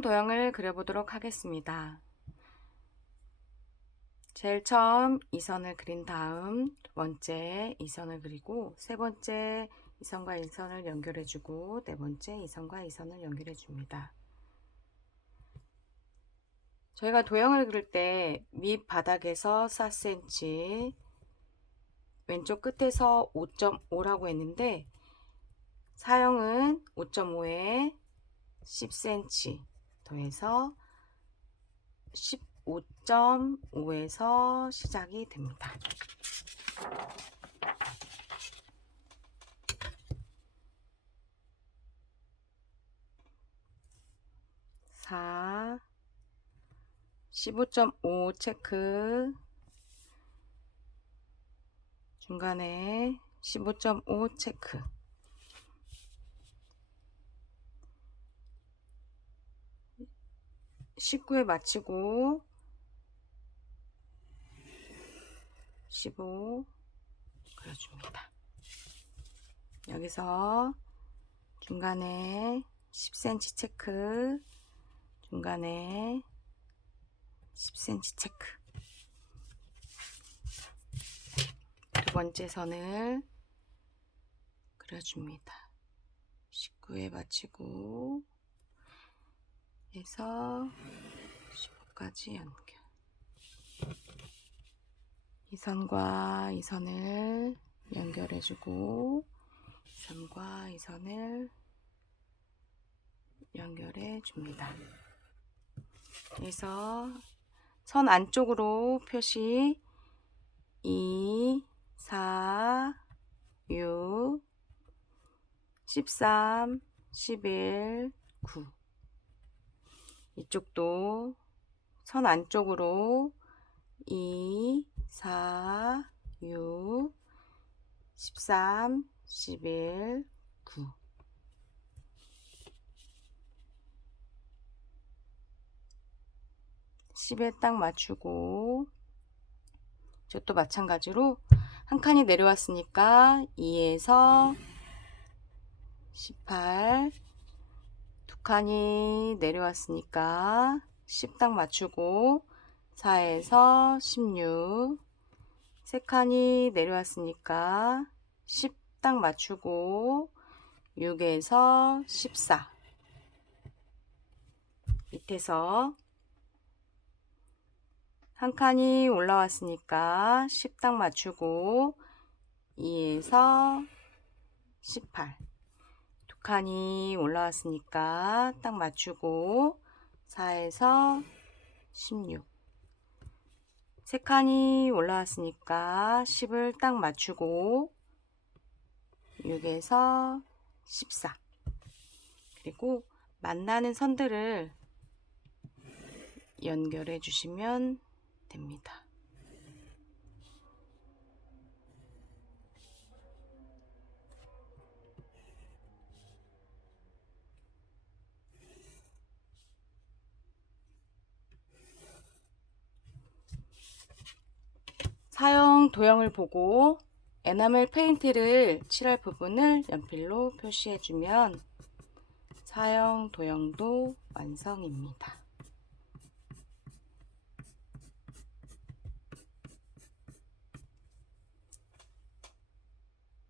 도형을 그려보도록 하겠습니다. 제일 처음 이 선을 그린 다음 두 번째 이 선을 그리고 세 번째 이 선과 이 선을 연결해 주고 네 번째 이 선과 이 선을 연결해 줍니다. 저희가 도형을 그릴 때 밑바닥에서 4cm 왼쪽 끝에서 5.5라고 했는데 사형은 5.5에 10cm 더해서 15.5에서 시작이 됩니다. 사 15.5 체크 중간에 15.5 체크 19에 마치고 15 그려줍니다. 여기서 중간에 10cm 체크 중간에 10cm 체크 두 번째 선을 그려줍니다. 19에 마치고 해서 15까지 연결 이 선과 이 선을 연결해주고 이 선과 이 선을 연결해 줍니다. 그래서 선 안쪽으로 표시 2, 4, 6, 13, 11, 9 이쪽도 선 안쪽으로 2, 4, 6, 13, 11, 9 10에 딱 맞추고 이쪽도 마찬가지로 한 칸이 내려왔으니까 2에서 18 두 칸이 내려왔으니까 10딱 맞추고 4에서 16 세 칸이 내려왔으니까 10딱 맞추고 6에서 14 밑에서 한 칸이 올라왔으니까 10딱 맞추고 2에서 18두 칸이 올라왔으니까 딱 맞추고 4에서 16세 칸이 올라왔으니까 10을 딱 맞추고 6에서 14 그리고 만나는 선들을 연결해 주시면 됩니다. 도형을 보고 에나멜 페인트를 칠할 부분을 연필로 표시해 주면 사용 도형도 완성입니다.